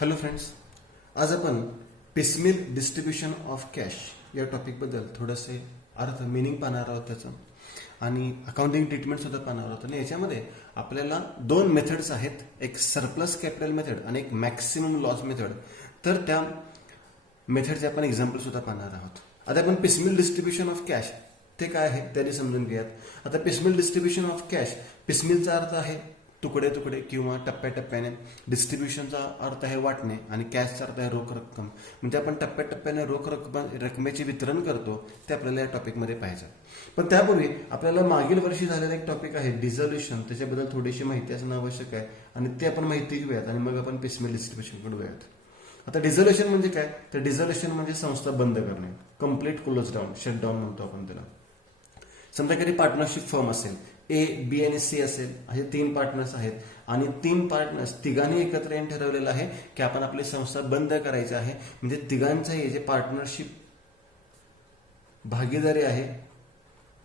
Hello friends, आज आपण पिसमिल distribution of cash या टॉपिकबद्दल थोडंसे अर्थ मिनिंग पाहणार आहोत त्याचं आणि अकाउंटिंग ट्रीटमेंट सुद्धा पाहणार आहोत. आणि याच्यामध्ये आपल्याला दोन मेथड्स आहेत, एक सरप्लस कॅपिटल मेथड आणि एक मॅक्सिमम लॉस मेथड. तर त्या मेथडचे आपण एक्झाम्पल सुद्धा पाहणार आहोत. आता आपण पिसमिल डिस्ट्रीब्युशन ऑफ कॅश ते काय आहे त्याने समजून घेऊयात. आता पिसमिल डिस्ट्रीब्युशन ऑफ कॅश, पिसमिलचा अर्थ आहे तुकडे तुकडे किंवा टप्प्याटप्प्याने, डिस्ट्रीब्युशनचा अर्थ आहे वाटणे आणि कॅशचा अर्थ आहे रोख रक्कम. म्हणजे आपण टप्प्याटप्प्याने रोख रकमेचे वितरण करतो ते आपल्याला या टॉपिकमध्ये पाहिजे. पण त्यापूर्वी आपल्याला मागील वर्षी झालेला एक टॉपिक आहे डिझोल्युशन, त्याच्याबद्दल थोडीशी माहिती असणं आवश्यक आहे आणि ते आपण माहिती घेऊयात आणि मग आपण पिसमिल डिस्ट्रीब्युशनकडे वळूयात. आता डिझोल्युशन म्हणजे काय, तर डिझोल्युशन म्हणजे संस्था बंद करणे, complete close down, shut down म्हणतो आपण त्याला. समजा कधी पार्टनरशिप फर्म असेल, ए, बी आणि सी असेल, असे तीन पार्टनर्स आहेत आणि तीन पार्टनर्स तिघांनी एकत्र येऊन ठरवलेलं आहे की आपण आपली संस्था बंद करायची आहे. म्हणजे तिघांचंही जे पार्टनरशिप भागीदारी आहे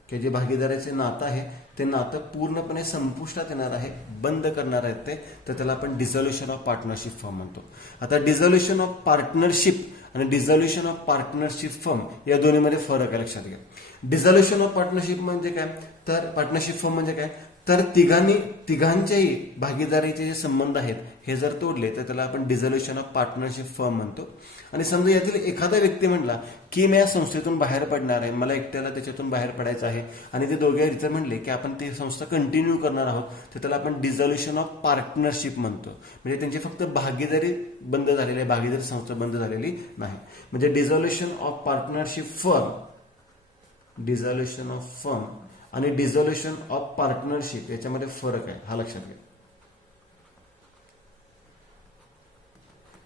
की जे भागीदाराचे नातं आहे ते नातं पूर्णपणे संपुष्टात येणार आहे, बंद करणार आहेत ते, तर त्याला आपण डिझोल्युशन ऑफ पार्टनरशिप फर्म म्हणतो. आता डिझोल्युशन ऑफ पार्टनरशिप आणि डिझोल्युशन ऑफ पार्टनरशिप फर्म या दोन्हीमध्ये फरक आहे, लक्षात घ्या. डिझोल्युशन ऑफ पार्टनरशिप म्हणजे काय, तर पार्टनरशिप फर्म म्हणजे काय, तर तिघांच्याही भागीदारीचे जे संबंध आहेत हे जर तोडले तर त्याला आपण डिझोल्युशन ऑफ पार्टनरशिप फर्म म्हणतो. आणि समजा यातील एखादा व्यक्ती म्हटला की मी या संस्थेतून बाहेर पडणार आहे, मला एकट्याला त्याच्यातून बाहेर पडायचं आहे आणि ते दोघे इतर म्हणले की आपण ती संस्था कंटिन्यू करणार आहोत, तर त्याला आपण डिझोल्युशन ऑफ पार्टनरशिप म्हणतो. म्हणजे त्यांची फक्त भागीदारी बंद झालेली आहे, भागीदारी संस्था बंद झालेली नाही. म्हणजे dissolution of partnership firm, dissolution of firm आणि डिझोल्युशन ऑफ पार्टनरशिप याच्यामध्ये फरक आहे, हा लक्षात घ्या.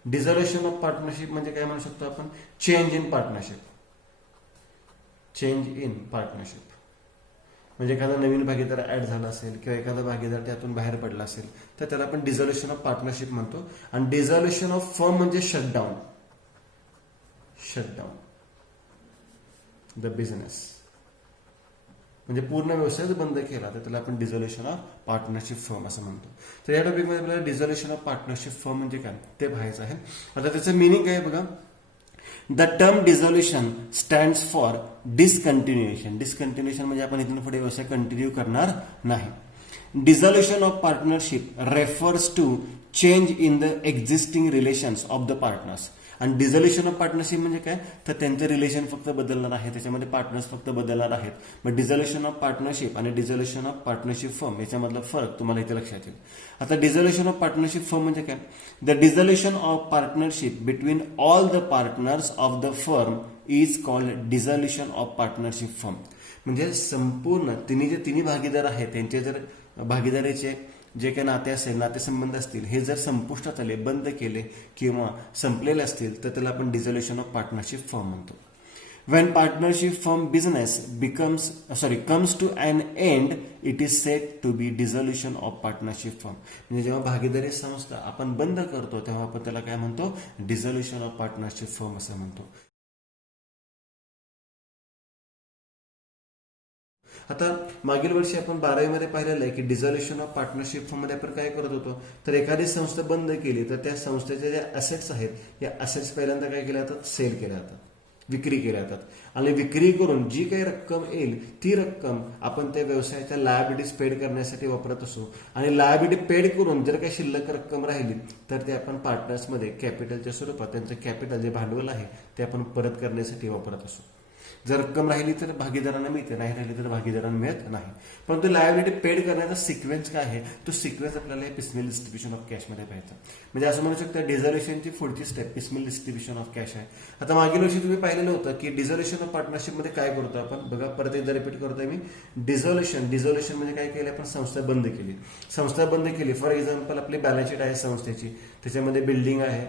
डिझोल्युशन ऑफ पार्टनरशिप म्हणजे काय म्हणू शकतो आपण, change in partnership. Change in partnership म्हणजे एखादा नवीन भागीदार ऍड झाला असेल किंवा एखादा भागीदार त्यातून बाहेर पडला असेल तर त्याला आपण डिझोल्युशन ऑफ पार्टनरशिप म्हणतो. आणि डिझोल्युशन ऑफ फर्म म्हणजे शटडाऊन, शटडाऊन द बिझनेस, म्हणजे पूर्ण व्यवसायच बंद केला तर त्याला आपण डिझोल्युशन ऑफ पार्टनरशिप फर्म असं म्हणतो. तर या टॉपिकमध्ये आपल्याला डिझोल्युशन ऑफ पार्टनरशिप फर्म म्हणजे काय ते पाहायचं आहे. आता त्याचं मिनिंग काय बघा, the term dissolution stands for discontinuation. Discontinuation म्हणजे आपण इथून पुढे व्यवसाय कंटिन्यू करणार नाही. Dissolution of partnership refers to change in the existing relations of the partners. आणि डिझोल्युशन ऑफ पार्टनरशिप म्हणजे काय, तर त्यांचे रिलेशन फक्त बदलणार आहे, त्याच्यामध्ये पार्टनर्स फक्त बदलणार आहेत. मग डिझोल्युशन ऑफ पार्टनरशिप आणि डिझोल्युशन ऑफ पार्टनरशिप फर्म याच्यामधला फरक तुम्हाला इथे लक्षात येईल. आता डिझोल्युशन ऑफ पार्टनरशिप फर्म म्हणजे काय, the dissolution of partnership between all the partners of the firm is called dissolution of partnership firm. म्हणजे संपूर्ण तिन्ही भागीदार आहेत त्यांचे जर भागीदारीचे जे काही नाते असेल, नातेसंबंध असतील, हे जर संपुष्टात आले, बंद केले किंवा संपलेले असतील तर त्याला आपण डिझोल्युशन ऑफ पार्टनरशिप फर्म म्हणतो. When partnership firm business comes to an end, it is said to be dissolution of partnership firm. म्हणजे जेव्हा भागीदारी संस्था आपण बंद करतो तेव्हा आपण त्याला काय म्हणतो, डिझोल्युशन ऑफ पार्टनरशिप फर्म असं म्हणतो. आता मागील वर्षी आपण 12वी मध्ये पाहिलेलं आहे की डिझोल्युशन ऑफ पार्टनरशिप फर्म मध्ये आपण काय करत होतो, तर एखादी संस्था बंद केली तर त्या संस्थेचे जे असेट्स आहेत या असेट्स पहिल्यांदा काय केल्या जातात, सेल केल्या जातात, विक्री केल्या जातात आणि विक्री करून जी काही रक्कम येईल ती रक्कम आपण त्या व्यवसायाच्या लायबिलिटीज पेड करण्यासाठी वापरत असो. आणि लायबिलिटी पेड करून जर काही शिल्लक रक्कम राहिली तर ते आपण पार्टनर्समध्ये कॅपिटलच्या स्वरूपात त्यांचं कॅपिटल जे भांडवल आहे ते आपण परत करण्यासाठी वापरत असो. जर रक्कम राहिली तर भागीदारांना मिळते, नाही राहिली तर भागीदारांना मिळत नाही. परंतु लायबिलिटी पेड करण्याचा सिक्वेन्स काय आहे, तो सिक्वेन्स आपल्याला पिसमिल डिस्ट्रीब्युशन ऑफ कॅशमध्ये पाहायचा. म्हणजे असं म्हणू शकता डिझोल्युशनची पुढची स्टेप पिसमिल डिस्ट्रीब्युशन ऑफ कॅश आहे. आता मागील वर्षी तुम्ही पाहिलेलं होतं की डिझोल्युशन ऑफ पार्टनरशिपमध्ये काय करतो आपण, बघा परत एकदा रिपीट करतोय मी. डिझोल्युशन म्हणजे काय केलं आपण, संस्था बंद केली. संस्था बंद केली, फॉर एक्झाम्पल आपली बॅलन्स शीट आहे संस्थेची, त्याच्यामध्ये बिल्डिंग आहे,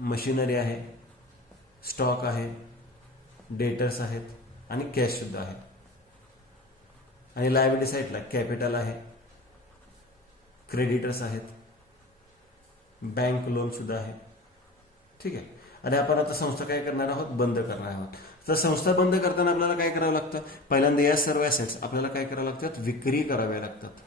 मशिनरी आहे, स्टॉक आहे, डेटर्स आहेत आणि कॅश सुद्धा आहे. आणि लायबिलिटी साईडला कॅपिटल आहे, क्रेडिटर्स आहेत, बँक लोन सुद्धा आहे. ठीक आहे. आणि आपण आता संस्था काय करणार आहोत, बंद करणार आहोत. तर संस्था बंद करताना आपल्याला काय करावं लागतं, पहिल्यांदा या सर्व ॲसेट्स आपल्याला काय करावं लागतात, विक्री कराव्या लागतात.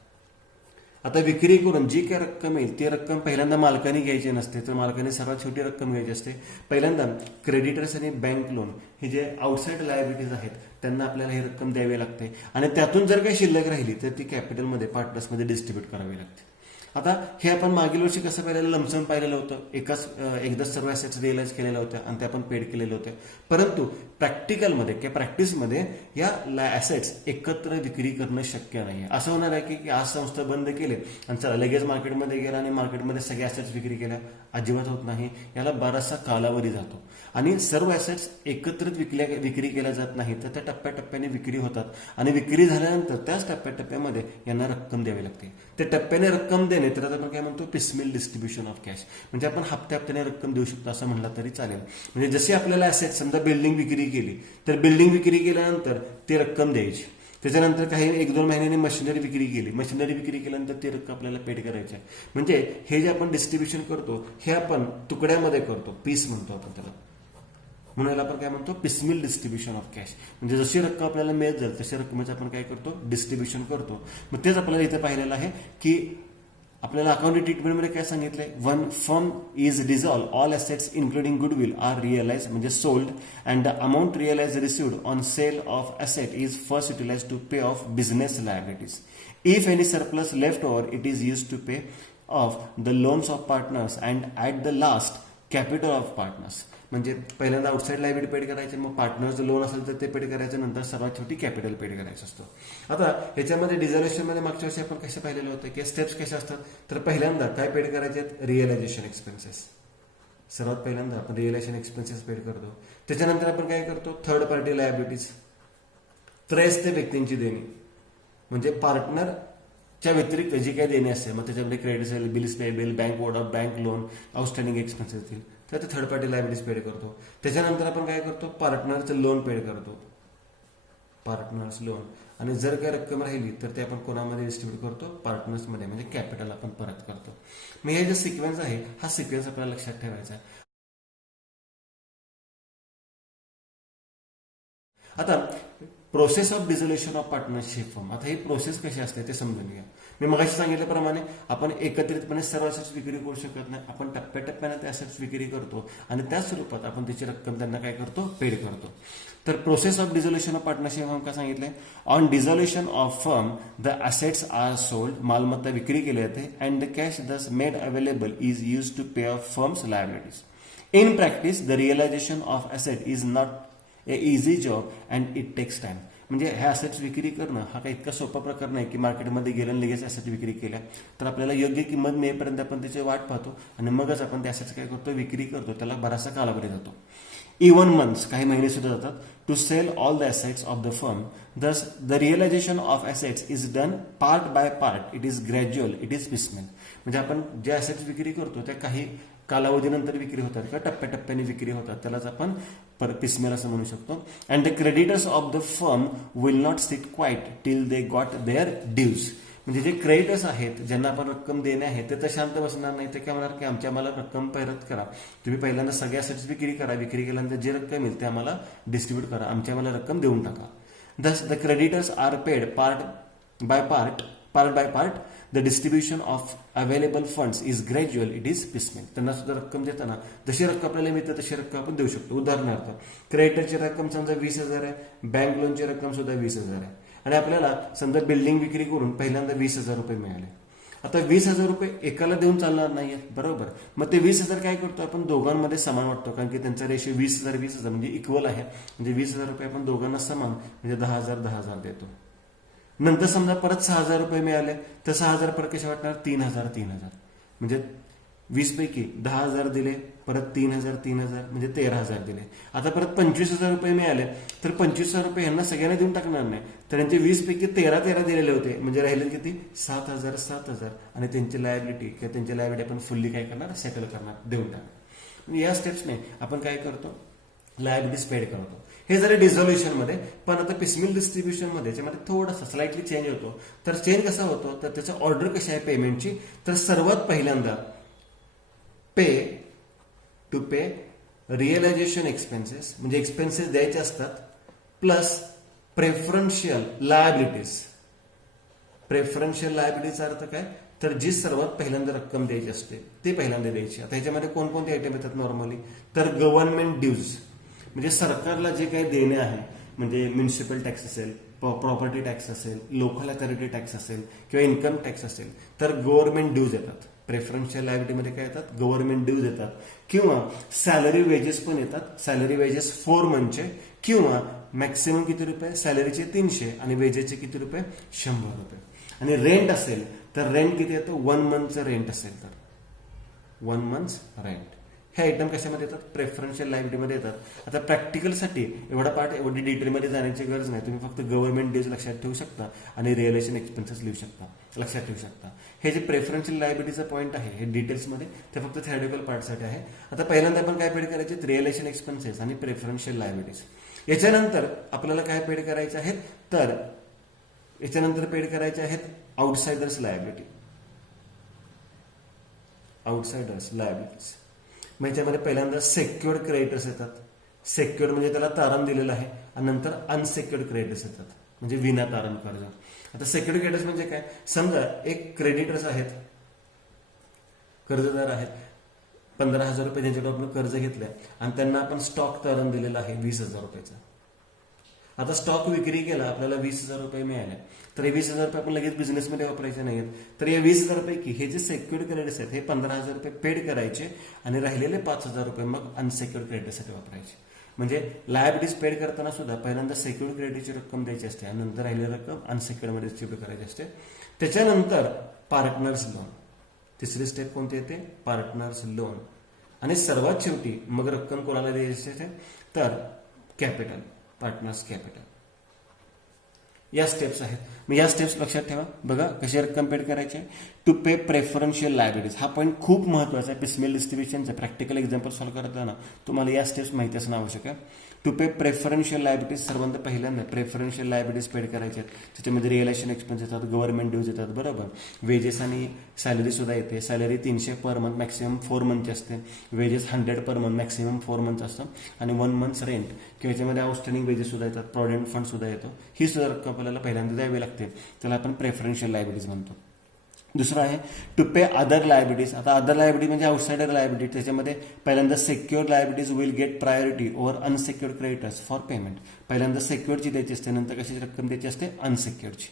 आता विक्री करून जी काय रक्कम येईल ती रक्कम पहिल्यांदा मालकाने घ्यायची नसते, तर मालकाने सर्वात छोटी रक्कम घ्यायची असते. पहिल्यांदा क्रेडिटर्स आणि बँक लोन हे जे आउटसाइड लायबिलिटीज आहेत त्यांना आपल्याला ही रक्कम द्यावी लागते आणि त्यातून जर काही शिल्लक राहिली तर ती कॅपिटलमध्ये पार्टनर्समध्ये डिस्ट्रीब्यूट करावी लागते. आता हे आपण मागील वर्षी कसं पाहिलेलं, लमसम पाहिलेलं होतं, एकदाच सर्व ॲसेट्स रिअलाइज केलेल्या होत्या आणि त्या आपण पेड केलेल्या होत्या. परंतु प्रॅक्टिकलमध्ये किंवा प्रॅक्टिसमध्ये या ॲसेट्स एकत्र विक्री करणं शक्य नाही. असं होणार आहे की आज संस्था बंद केले आणि चला लगेच मार्केटमध्ये गेला आणि मार्केटमध्ये सगळे ॲसेट्स विक्री केल्या, अजिबात होत नाही. याला बराचसा कालावधी जातो आणि सर्व ॲसेट्स एकत्रित विक्री केल्या जात नाही, तर त्या टप्प्याटप्प्याने विक्री होतात आणि विक्री झाल्यानंतर त्याच टप्प्याटप्प्यामध्ये यांना रक्कम द्यावी लागते. त्या टप्प्याने रक्कम देणे तर आपण काय म्हणतो, पिसमिल डिस्ट्रीब्युशन ऑफ कॅश. म्हणजे आपण हप्त्याने रक्कम देऊ शकतो असं म्हणलं तरी चालेल. म्हणजे जशी आपल्याला ॲसेट समजा बिल्डिंग विक्री केली तर बिल्डिंग विक्री केल्यानंतर ती रक्कम द्यायची. त्याच्यानंतर काही 1-2 महिन्यांनी मशिनरी विक्री केली, मशिनरी विक्री केल्यानंतर ती रक्कम आपल्याला पेड करायची आहे. म्हणजे हे जे आपण डिस्ट्रीब्युशन करतो हे आपण तुकड्यामध्ये करतो, पीस म्हणतो आपण त्याला. म्हणून याला आपण काय म्हणतो, पिसमिल डिस्ट्रीब्युशन ऑफ कॅश. म्हणजे जशी रक्कम आपल्याला मिळत जाईल तशी रक्कमेचं आपण काय करतो, डिस्ट्रीब्युशन करतो. मग तेच आपल्याला इथे पाहिलेलं आहे की आपल्याला अकाउंटिंग ट्रीटमेंटमध्ये काय सांगितलंय, one firm is dissolve, all assets including goodwill are realise म्हणजे sold and the amount realise received on sale of asset is first utilise to pay off business liabilities. If any surplus left over it is use to pay off the loans of partners and at the last capital of partners. म्हणजे पहिल्यांदा outside liability paid करायचे, मग पार्टनर्सचं loan असेल तर ते paid करायचं, नंतर सर्वात छोटी कॅपिटल पेड करायचं असतं. आता ह्याच्यामध्ये डिझॉल्युशनमध्ये मागच्या वर्षी आपण कसं पाहिलेलं होतं की स्टेप्स कशा असतात, तर पहिल्यांदा काय पेड करायचे आहेत, रिअलायझेशन एक्सपेन्सेस. सर्वात पहिल्यांदा आपण रिअलायझेशन एक्सपेन्सेस पेड करतो. त्याच्यानंतर आपण काय करतो, थर्ड पार्टी लायबिलिटीज, त्रयस्थ व्यक्तींची देणी म्हणजे पार्टनरच्या व्यतिरिक्त जी काही देणी असेल, मग त्याच्यामध्ये credit sale, bills payable, bank ओढा, बँक लोन, आउटस्टँडिंग एक्सपेन्सेस असतील तर ते थर्ड पार्टी लायबिलिटीज पेड करतो. त्याच्यानंतर आपण काय करतो, पार्टनरचं लोन पेड करतो, पार्टनर्स लोन. आणि जर काही रक्कम राहिली तर ते आपण कोणामध्ये डिस्ट्रीब्यूट करतो, पार्टनर्समध्ये, म्हणजे कॅपिटल आपण परत करतो. मग हे जे सिक्वेन्स आहे हा सिक्वेन्स आपल्याला लक्षात ठेवायचा आहे. आता process of dissolution of partnership firm, आता ही प्रोसेस कशी असते ते समजून घ्या. मी मगाशी सांगितल्याप्रमाणे आपण एकत्रितपणे सर्व ॲसेट्स विक्री करू शकत नाही, आपण टप्प्याटप्प्याने त्या ॲसेट्स विक्री करतो आणि त्याच स्वरूपात आपण त्याची रक्कम त्यांना काय करतो, पेड करतो. तर process of dissolution of partnership firm काय सांगितलंय, on dissolution of firm the assets are sold, मालमत्ता विक्री केली जाते, and the cash thus made available is use to pay off firm's liabilities. In practice the realisation of asset is not a easy job and it takes time. म्हणजे ह्या assets विक्री करणं हा काही इतका सोपा प्रकार नाही की मार्केटमध्ये गेलं आणि लगेच ॲसेट विक्री केल्या. तर आपल्याला योग्य किंमत मिळेपर्यंत आपण त्याची वाट पाहतो आणि मगच आपण त्या ॲसेट्स काय करतो, विक्री करतो. त्याला बराचसा कालावधी जातो, इवन मंथ्स, काही महिने सुद्धा जातात, to sell all the assets of the firm. Thus the realisation of assets is done part by part, it is gradual, it is piecemeal. म्हणजे आपण जे ॲसेट्स विक्री करतो त्या काही कालावधीनंतर विक्री होतात किंवा टप्प्याटप्प्याने विक्री होतात, त्यालाच आपण पिसमेल असं म्हणू शकतो. And the creditors of the firm will not sit quite till they got their dues. म्हणजे जे क्रेडिटर्स आहेत ज्यांना आपण रक्कम देणे आहे ते तर शांत बसणार नाही, ते काय म्हणणार की आमची आम्हाला रक्कम परत करा. तुम्ही पहिल्यांदा सगळ्या ॲसेट्स विक्री करा, विक्री केल्यानंतर जे रक्कम येईल ते आम्हाला डिस्ट्रीब्यूट करा, आमची आम्हाला रक्कम देऊन टाका. Thus the creditors are paid part by part. The distribution of available funds is gradual, it is piecemeal. त्यांना सुद्धा रक्कम देताना जशी रक्कम आपल्याला मिळते तशी रक्कम आपण देऊ शकतो. उदाहरणार्थ क्रेडिटरची रक्कम समजा 20,000 आहे, बँक लोनची रक्कम सुद्धा 20,000 आहे आणि आपल्याला समजा बिल्डिंग विक्री करून पहिल्यांदा 20,000 रुपये मिळाले. आता 20,000 रुपये एकाला देऊन चालणार नाहीये, बरोबर. मग ते 20,000 काय करतो आपण, दोघांमध्ये समान वाटतो, कारण की त्यांचा रेशो 20,000 म्हणजे इक्वल आहे. म्हणजे 20,000 रुपये आपण दोघांना समान म्हणजे 10,000 देतो. नंतर समजा परत 6,000 रुपये मिळाले तर 6,000 परत कसे वाटणार, 3,000 म्हणजे 20 पैकी 10,000 दिले, परत 3,000 म्हणजे 13,000 दिले. आता परत 25,000 रुपये मिळाले तर 25,000 रुपये यांना सगळ्यांना देऊन टाकणार नाही, तर त्यांचे 20 पैकी 13 दिलेले होते, म्हणजे राहिले किती, 7,000 आणि त्यांची लायबिलिटी किंवा त्यांची लायबिलिटी आपण फुल्ली काय करणार, सेटल करणार, देऊन टाकणार. या स्टेप्सने आपण काय करतो, लायबिलिटीज पेड करतो. हे झालं डिझोल्युशन मध्ये. पण आता पिसमिल डिस्ट्रीब्युशन मध्ये याच्यामध्ये थोडासा स्लाइटली चेंज होतो. तर चेंज कसा होतो, तर त्याचं ऑर्डर कशी आहे पेमेंटची, तर सर्वात पहिल्यांदा टू पे रिअलायझेशन एक्सपेन्सेस, म्हणजे एक्सपेन्सेस द्यायचे असतात, प्लस प्रेफरन्शियल लायबिलिटीज. प्रेफरन्शियल लायबिलिटीचा अर्थ काय, तर जी सर्वात पहिल्यांदा रक्कम द्यायची असते ते पहिल्यांदा द्यायची. आता ह्याच्यामध्ये कोणकोणते आयटम येतात नॉर्मली, तर गव्हर्नमेंट ड्यूज म्हणजे सरकारला जे काही देणे आहे, म्हणजे म्युनिसिपल टॅक्स असेल, प्रॉपर्टी टॅक्स असेल, लोकल अथॉरिटी टॅक्स असेल किंवा इन्कम टॅक्स असेल, तर गव्हर्नमेंट ड्यूज येतात. प्रेफरन्शियल लायबिलिटीमध्ये काय येतात, गव्हर्नमेंट ड्यूज येतात. किंवा सॅलरी वेजेस पण येतात. सॅलरी वेजेस 4 मंथचे किंवा मॅक्सिमम किती रुपये, सॅलरीचे 300 आणि वेजेसचे किती रुपये, 100 रुपये. आणि रेंट असेल तर रेंट किती येतं, 1 मंथचं रेंट असेल तर 1 मंथ्स रेंट. हे आयटम कशामध्ये येतात, प्रेफरन्शियल लायबिलिटीमध्ये येतात. आता प्रॅक्टिकलसाठी एवढा पार्ट एवढी डिटेलमध्ये जाण्याची गरज नाही. तुम्ही फक्त गव्हर्नमेंट ड्यूज लक्षात ठेवू शकता आणि रिअलेशन एक्सपेन्सेस लिहू शकता, लक्षात ठेवू शकता. हे जे प्रेफरन्शियल लायबिलिटीचा पॉईंट आहे हे डिटेल्समध्ये ते फक्त थेरॉटिकल पार्टसाठी आहे. आता पहिल्यांदा आपण काय पेड करायचे, रिअलेशन एक्सपेन्सेस आणि प्रेफरन्शियल लायबिलिटीज. याच्यानंतर आपल्याला काय पेड करायचे आहेत, तर याच्यानंतर पेड करायचे आहेत आउटसाइडर्स लायबिलिटी. आउटसाइडर्स लायबिलिटीज मग याच्यामध्ये पहिल्यांदा सेक्युअर्ड क्रेडिटर्स येतात. सेक्युअर्ड म्हणजे त्याला तारण दिलेलं आहे, आणि नंतर अनसेक्युअर्ड क्रेडिटर्स येतात म्हणजे विना तारण कर्ज. आता सेक्युअर्ड क्रेडिटर्स म्हणजे काय, समजा एक क्रेडिटर्स आहेत, कर्जदार आहेत, 15,000 रुपये ज्यांच्याकडे आपण कर्ज घेतलंय आणि त्यांना आपण स्टॉक तारण दिलेला आहे 20,000 रुपयाचा. आता स्टॉक विक्री केला, आपल्याला 20,000 रुपये मिळाले, तर हे 20,000 रुपये आपण लगेच बिझनेसमध्ये वापरायचे नाहीत. तर या 20,000 पैकी हे जे सेक्युअर्ड क्रेडिट्स आहेत हे 15,000 रुपये पेड करायचे आणि राहिलेले 5,000 रुपये मग अनसेक्युअर्ड क्रेडिटसाठी वापरायचे. म्हणजे लायबिलिटीज पेड करताना सुद्धा पहिल्यांदा सेक्युअर्ड क्रेडिटची रक्कम द्यायची असते आणि नंतर राहिलेली रक्कम अनसेक्युअर्डमध्ये डिस्ट्रीब्यूट करायची असते. त्याच्यानंतर पार्टनर्स लोन, तिसरी स्टेप कोणती येते, पार्टनर्स लोन. आणि सर्वात शेवटी मग रक्कम कोणाला द्यायची असते, तर कॅपिटल, पार्टनर्स कॅपिटल. या स्टेप्स आहेत. मग या स्टेप्स लक्षात ठेवा. बघा कशी रक्कम पेड करायची, टू पे प्रेफरन्शियल लायबिलिटीज. हा पॉईंट खूप महत्वाचा आहे. पिसमेल डिस्ट्रीब्युशनचा प्रॅक्टिकल एक्झाम्पल सॉल्व्ह करताना तुम्हाला या स्टेप्स माहिती असणं आवश्यक आहे. टू पे प्रेफरन्शियल लायबिलिटीज, सर्वांना पहिल्यांदा प्रेफरन्शियल लायबिलिटीज पेड करायचे आहेत. त्याच्यामध्ये रिअलेशन एक्सपेन्स येतात, गव्हर्नमेंट ड्यूज येतात, बरोबर. वेजेस आणि सॅलरी सुद्धा येते. सॅलरी 300 पर मंथ, मॅक्सिमम 4 मंथची असते. Wedges 100 per month, maximum 4 month असतं. आणि 1 मंथ्स रेंट किंवा याच्यामध्ये आउटस्टँडिंग वेजेस सुद्धा येतात, प्रॉव्हिडंट फंड सुद्धा येतो. ही सुद्धा रक्कम आपल्याला पहिल्यांदा द्यावी लागते, त्याला आपण प्रेफरन्शियल लायबिलिटीज म्हणतो. दुसरं आहे टू पे अदर लायबिलिटीज. आता अदर लायबिलिटी म्हणजे आउटसाइडर लायबिलिटी. त्याच्यामध्ये पहिल्यांदा secured liabilities will get priority over unsecured creditors for payment. पहिल्यांदा सेक्युअर्डची द्यायची असते, नंतर कशाची रक्कम द्यायची असते, अनसेक्युअर्डची.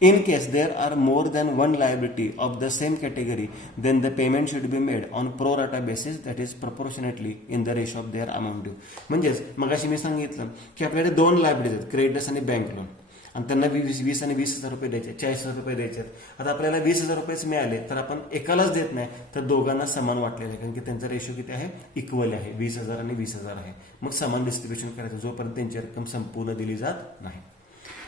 In case there are more than one liability of the same category, then the payment should be made on pro rata basis, that is proportionately in the ratio of their amount due. म्हणजेच मगाशी मी सांगितलं की आपल्याकडे 2 liabilities आहेत, creditors आणि bank loan, आणि त्यांना 20 आणि 20,000 रुपये द्यायचे, 40,000 रुपये द्यायचे. आता आपल्याला 20,000 रुपयेच मिळाले तर आपण एकालाच देत नाही, तर दोघांना समान वाटलेलं आहे, कारण की त्यांचा रेशो किती आहे, इक्वल आहे, 20,000 आणि 20,000 आहे. मग समान डिस्ट्रीब्युशन करायचं जोपर्यंत त्यांची रक्कम संपूर्ण दिली जात नाही.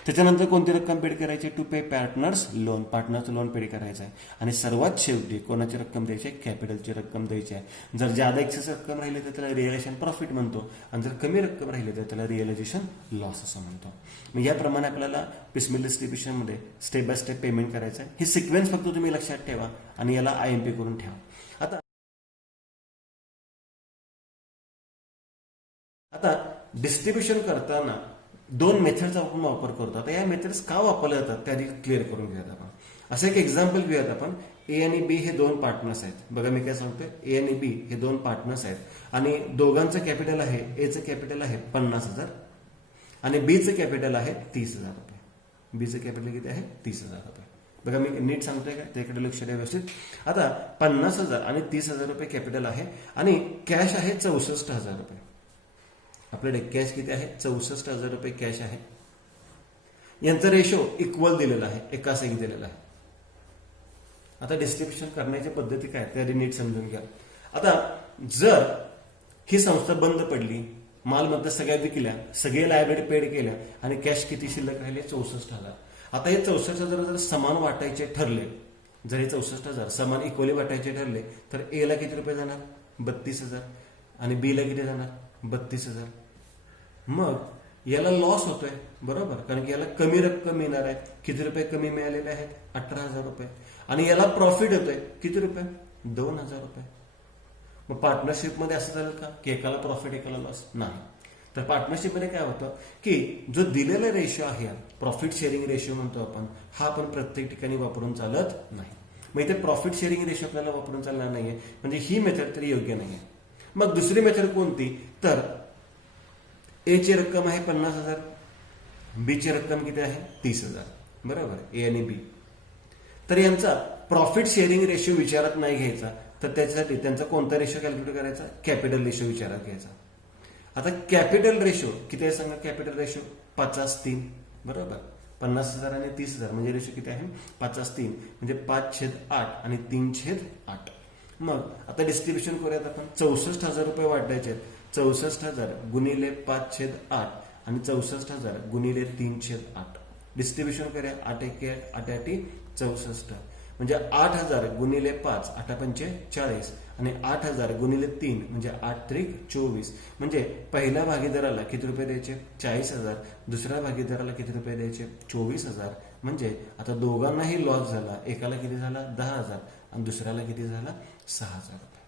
त्याच्यानंतर कोणती रक्कम पेड करायची, to pay partners loan. Partners loan paid करायचं आहे. आणि सर्वात शेवटी कोणाची रक्कम द्यायची, कॅपिटलची रक्कम द्यायची आहे. जर ज्यादा एक्सेस रक्कम राहिली तर त्याला रिअलायझेशन प्रॉफिट म्हणतो, आणि जर कमी रक्कम राहिली तर त्याला रिअलायझेशन लॉस असं म्हणतो. मग याप्रमाणे आपल्याला पिसमेल डिस्ट्रीब्युशनमध्ये स्टेप बाय स्टेप पेमेंट करायचं आहे. ही सिक्वेन्स फक्त तुम्ही लक्षात ठेवा आणि याला IMP करून ठेवा. आता डिस्ट्रीब्युशन करताना 2 मेथडचा आपण वापर करतो. आता या मेथड्स का वापरल्या जातात त्या आधी क्लिअर करून घेऊयात आपण. असं एक एक्झाम्पल घेऊयात आपण. A आणि B हे 2 पार्टनर्स आहेत. बघा मी काय सांगतोय, A आणि B हे 2 पार्टनर्स आहेत आणि दोघांचं कॅपिटल आहे, Aचं कॅपिटल आहे 50,000 आणि Bचं कॅपिटल आहे 30,000 रुपये. Bचं कॅपिटल किती आहे, 30,000 रुपये. बघा मी नीट सांगतोय का, त्याकडे लक्ष द्या व्यवस्थित. आता 50,000 आणि 30,000 रुपये कॅपिटल आहे आणि कॅश आहे 64,000 रुपये. आपल्याकडे कॅश किती आहे, 64,000 रुपये कॅश आहे. यांचा रेशो इक्वल दिलेला आहे, एकास एक दिलेला आहे. आता डिस्ट्रीब्युशन करण्याची पद्धती काय त्या नीट समजून घ्या. आता जर ही संस्था बंद पडली, मालमत्ता सगळ्या विकल्या, सगळे लायबिलिटी पेड केल्या आणि कॅश किती शिल्लक राहिले, 64,000. आता हे 64,000 जर समान वाटायचे ठरले, जर हे 64,000 समान इक्वली वाटायचे ठरले तर A ला किती रुपये जाणार, 32,000 आणि B ला किती जाणार, 32,000. मग याला लॉस होतोय, बरोबर, कारण की याला कमी रक्कम मिळणार आहे. किती रुपये कमी मिळालेले आहेत, 18,000 रुपये. आणि याला प्रॉफिट होतोय किती रुपये, 2,000 रुपये. मग पार्टनरशिपमध्ये असं झालं का की एकाला प्रॉफिट एकाला लॉस, नाही. तर पार्टनरशिपमध्ये काय होतं की जो दिलेला रेशो आहे, प्रॉफिट शेअरिंग रेशो म्हणतो आपण, हा आपण प्रत्येक ठिकाणी वापरून चालत नाही. मग इथे प्रॉफिट शेअरिंग रेशो आपल्याला वापरून चालणार नाहीये, म्हणजे ही मेथड तरी योग्य नाहीये. मग दुसरी मेथड कोणती, तर ए ची रक्कम आहे 50,000, बी ची रक्कम किती आहे 30,000, बरोबर, ए आणि बी. तर यांचा प्रॉफिट शेअरिंग रेशो विचारात नाही घ्यायचा, तर त्याच्यासाठी त्यांचा कोणता रेशो कॅल्क्युलेट करायचा, कॅपिटल रेशो विचारात घ्यायचा. आता कॅपिटल रेशो किती आहे सांगा, कॅपिटल रेशो 5:3, बरोबर, 50,000 आणि 30,000 म्हणजे रेशो किती आहे 5:3, म्हणजे 5/8 आणि 3/8. मग आता डिस्ट्रीब्युशन करूयात आपण. 64,000 रुपये वाटायचे आहेत. 64,000 गुणिले 5/8 आणि 64,000 गुणिले 3/8. डिस्ट्रीब्युशन करूया. 8 1 8 8 64, म्हणजे 8,000 गुणिले 5 8 5 40 आणि 8,000 गुणिले 3 म्हणजे 8 3 24. म्हणजे पहिल्या भागीदाराला किती रुपये द्यायचे 40,000, दुसऱ्या भागीदाराला किती रुपये द्यायचे 24,000. म्हणजे आता दोघांनाही लॉस झाला, एकाला किती झाला 10,000 आणि दुसऱ्याला किती झाला 6,000 रुपये,